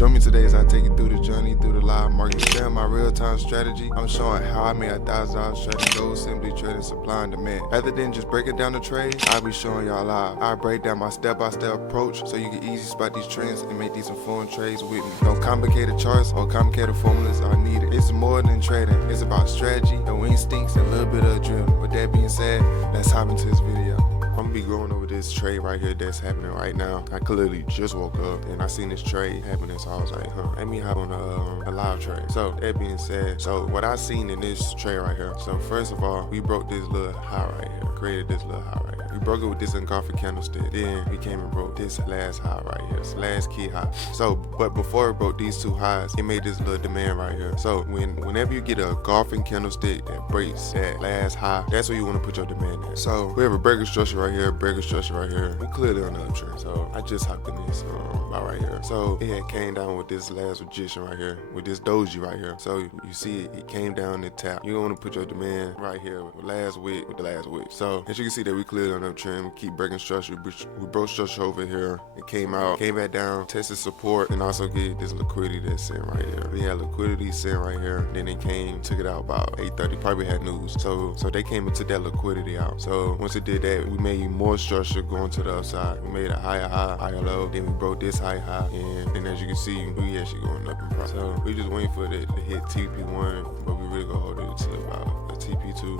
Join me today as I take you through the journey, through the live market, sharing my real-time strategy. I'm showing how I made $1,000 trading gold, simply trading supply and demand. Rather than just breaking down the trades, I'll be showing y'all live. I break down my step-by-step approach so you can easily spot these trends and make these informed trades with me. No complicated charts or complicated formulas are needed. It's more than trading. It's about strategy, no instincts, and a little bit of adrenaline. With that being said, let's hop into this video. I'm gonna be going over this trade right here that's happening right now. I clearly just woke up and I seen this trade happening, so I was like, let me hop on a live trade. So that being said, so what I seen in this trade right here. So first of all, we broke this little high right here, created this little high right here. We broke it with this engulfing candlestick. Then we came and broke this last high right here, this last key high. So, but before it broke these two highs, it made this little demand right here. So whenever you get a engulfing candlestick that breaks that last high, that's where you want to put your demand at. So we have a breaker structure right here, breaker structure right here. We clearly on the uptrend. So I just hopped in this about right here. So it had came down with this last rejection right here, with this doji right here. So you see it came down and tapped. You want to put your demand right here with the last wick. So as you can see that we clearly on the uptrend. We keep breaking structure. We broke structure over here. It came out, came back down, tested support, and also get this liquidity that's sitting right here. We had liquidity sitting right here. Then they came, took it out about 8:30. Probably had news. So they came and took that liquidity out. So once it did that, we made more structure going to the upside. We made a higher high, higher low. Then we broke this high, and as you can see, we actually going up in price. So we just waiting for it to hit TP1, but we really gonna hold it to about a TP2.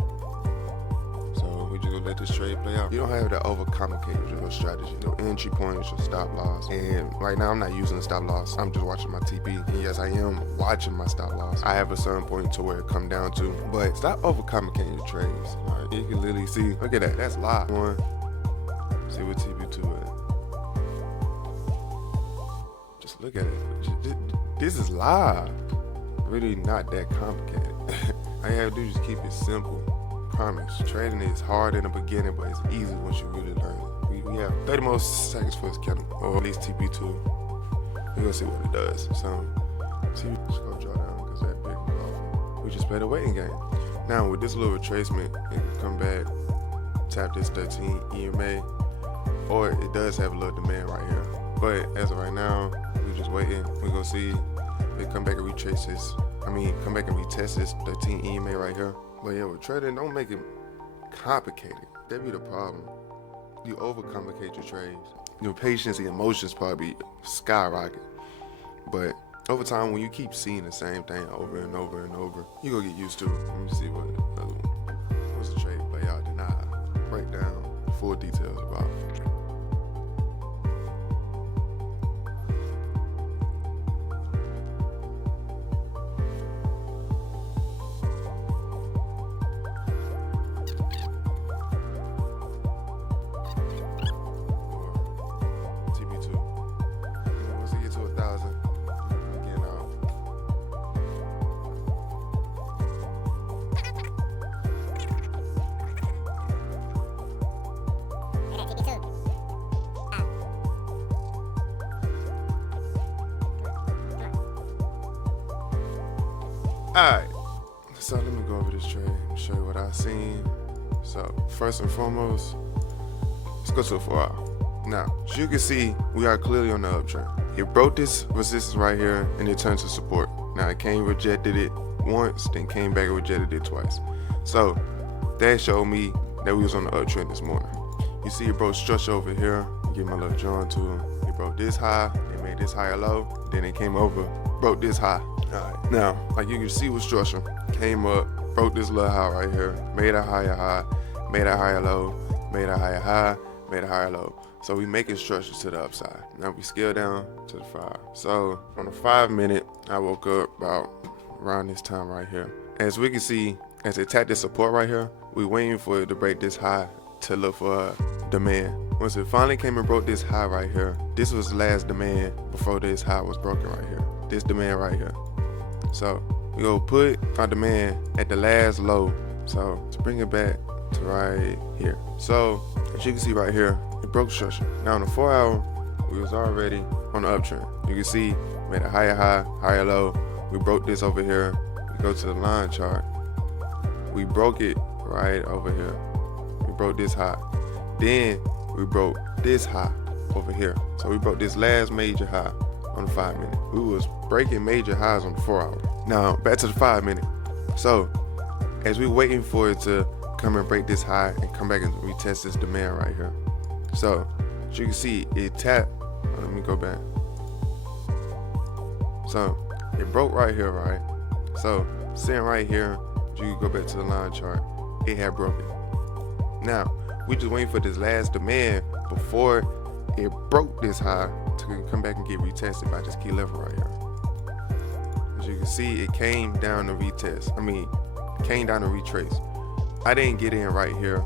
So we just gonna let this trade play out. You don't have to overcomplicate your strategy. Your entry point is your stop loss. And right now I'm not using the stop loss. I'm just watching my TP. And yes, I am watching my stop loss. I have a certain point to where it come down to. But stop overcomplicating your trades. All right, you can literally see. Look at that. That's live. One. See what TP2 is. Just look at it. This is live. Really not that complicated. All you have to do is just keep it simple. Promise. Trading is hard in the beginning, but it's easy once you really learn it. We have 30 more seconds for this candle, or at least TP2. We're gonna see what it does. So, see, just go draw down because that big off. We just played a waiting game. Now with this little retracement, it can come back, tap this 13 EMA, or it does have a little demand right here. But as of right now, we're just waiting. We're gonna see if it come back and retrace this. Come back and retest this 13 EMA right here. But yeah, with trading, don't make it complicated. That be the problem. You overcomplicate your trades. Your patience and emotions probably skyrocket. But over time, when you keep seeing the same thing over and over and over, you gonna get used to it. Let me see what another one. What's the trade play out? Did not break down full details about. Alright, so let me go over this trade and show you what I've seen. So first and foremost, let's go to the 4 hour. Now, as you can see, we are clearly on the uptrend. It broke this resistance right here and it turned to support. Now it came, rejected it once, then came back and rejected it twice. So that showed me that we was on the uptrend this morning. You see it broke structure over here. Give my little drawing to him. It broke this high, it made this higher low, then it came over, broke this high. Alright, now, like you can see with structure, came up, broke this little high right here, made a higher high, made a higher low, made a higher high, made a higher low. So we making structures to the upside. Now we scale down to the 5. So on the 5 minute, I woke up about around this time right here. As we can see, as it tapped this support right here, we waiting for it to break this high to look for demand. Once it finally came and broke this high right here, this was the last demand before this high was broken right here. This demand right here. So we go put our demand at the last low. So to bring it back to right here. So as you can see right here, it broke structure. Now on the 4 hour, we was already on the uptrend. You can see made a higher high, higher low. We broke this over here. We go to the line chart. We broke it right over here. We broke this high. Then we broke this high over here. So we broke this last major high on the 5 minute. We was breaking major highs on the 4 hour. Now back to the 5 minute. So as we waiting for it to come and break this high and come back and retest this demand right here. So as you can see, it tapped. Let me go back. So it broke right here, right? So sitting right here, you can go back to the line chart. It had broken. Now we just waiting for this last demand before it broke this high to come back and get retested by this key level right here. As you can see, it came down to retest. Came down to retrace. I didn't get in right here.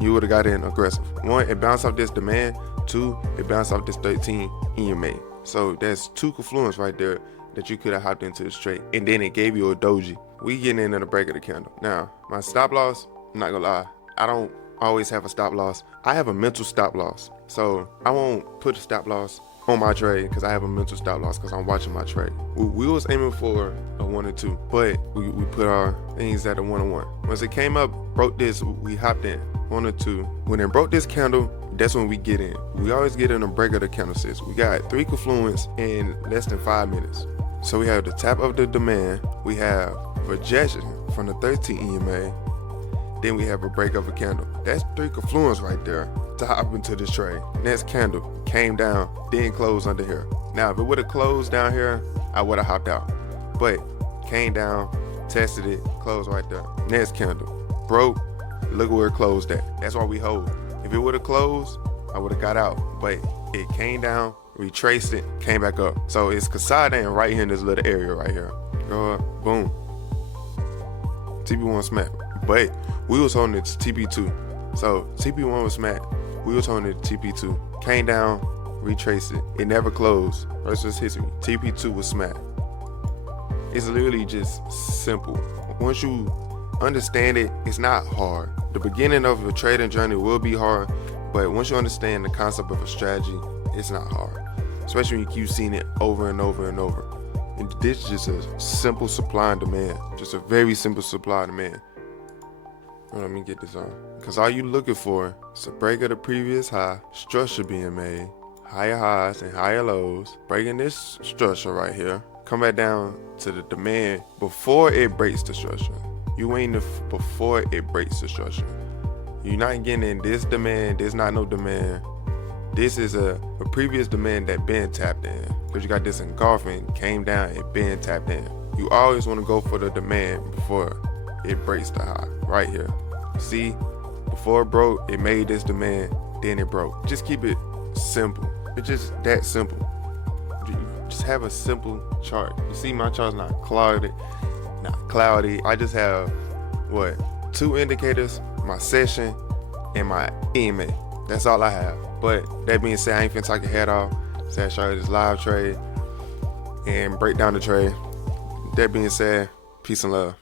You would have got in aggressive. 1, it bounced off this demand. 2, it bounced off this 13 EMA. So that's 2 confluence right there that you could have hopped into this trade, and then it gave you a doji. We getting into the break of the candle. Now, my stop loss, I'm not gonna lie, I don't always have a stop loss. I have a mental stop loss. So I won't put a stop loss on my trade because I have a mental stop loss because I'm watching my trade. We was aiming for a 1 or 2, but we put our things at a 1 or 1. Once it came up, broke this, we hopped in 1 or 2. When it broke this candle, that's when we get in. We always get in a break of the candlesticks. We got 3 confluence in less than 5 minutes. So we have the tap of the demand, we have rejection from the 13 EMA, then we have a break of a candle. That's 3 confluence right there to hop into this trade. Next candle came down, then closed under here. Now if it would have closed down here, I would have hopped out, but came down, tested it, closed right there. Next candle broke, look where it closed at. That's why we hold. If it would have closed, I would have got out, but it came down, retraced it, came back up. So it's consolidating right here in this little area right here. Go up, boom, TP1 smack. But we was holding it to TP2. So TP1 was smacked, we was holding it to TP2. Came down, retraced it. It never closed versus history. TP2 was smacked. It's literally just simple. Once you understand it, it's not hard. The beginning of your trading journey will be hard, but once you understand the concept of a strategy, it's not hard. Especially when you keep seeing it over and over and over. And this is just a simple supply and demand. Just a very simple supply and demand. Let me get this on. Because all you're looking for is a break of the previous high, structure being made, higher highs and higher lows, breaking this structure right here, come back down to the demand before it breaks the structure. You waiting before it breaks the structure. You're not getting in this demand, there's not no demand. This is a previous demand that been tapped in. Because you got this engulfing, came down, it been tapped in. You always want to go for the demand before it breaks the high, right here. See, before it broke, it made this demand, then it broke. Just keep it simple. It's just that simple. Just have a simple chart. You see, my chart's not clouded. I just have, 2 indicators, my session, and my EMA. That's all I have. But that being said, I ain't finna talk your head off. Say I show you this live trade and break down the trade. That being said, peace and love.